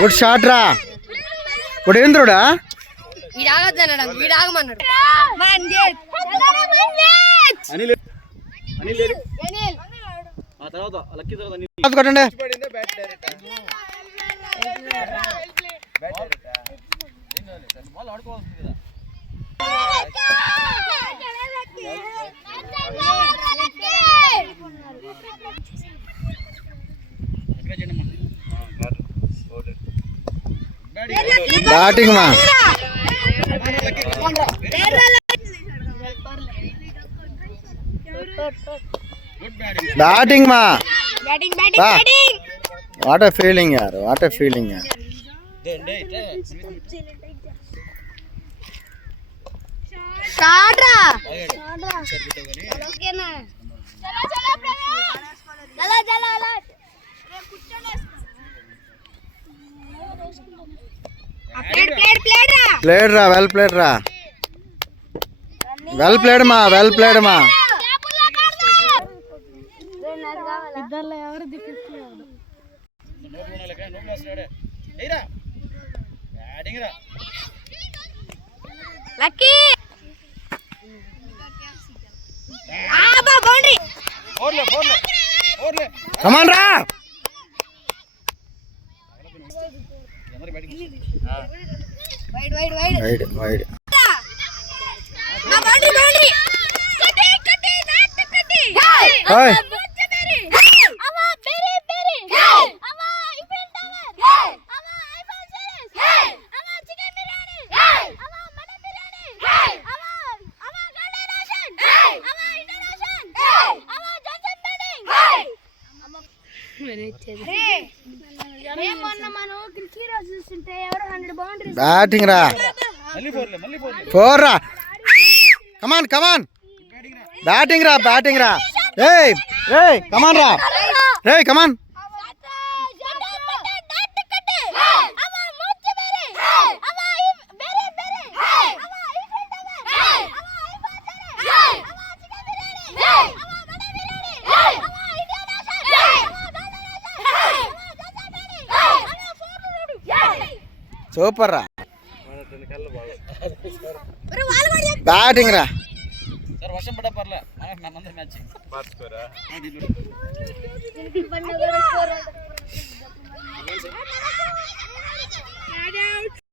Good shot రా ఇప్పుడు ఏంద్రుడా కొట్టండి. బ్యాటింగ్ మా బ్యాటింగ్ మా వాట్ ఏ ఫీలింగ్ యార్, వాట్ ఏ ఫీలింగ్ యార్. ప్లేడ్ రా, వెల్ ప్లేడ్ రా, వెల్ ప్లేడ్ మా, వెల్ ప్లేడ్ మా. కమాన్ రా. వైడ్ వైడ్ బ్యాటింగ్ రా, ఫోర్ రా, కమాన్ కమాన్, బ్యాటింగ్ రా, బ్యాటింగ్ రా. ఏయ్ ఏయ్ కమాన్ రా, ఏయ్ కమాన్. సూపర్ రా, బ్యాటింగ్ రా. వర్షం పడ్డా పర్లే, మ్యాచ్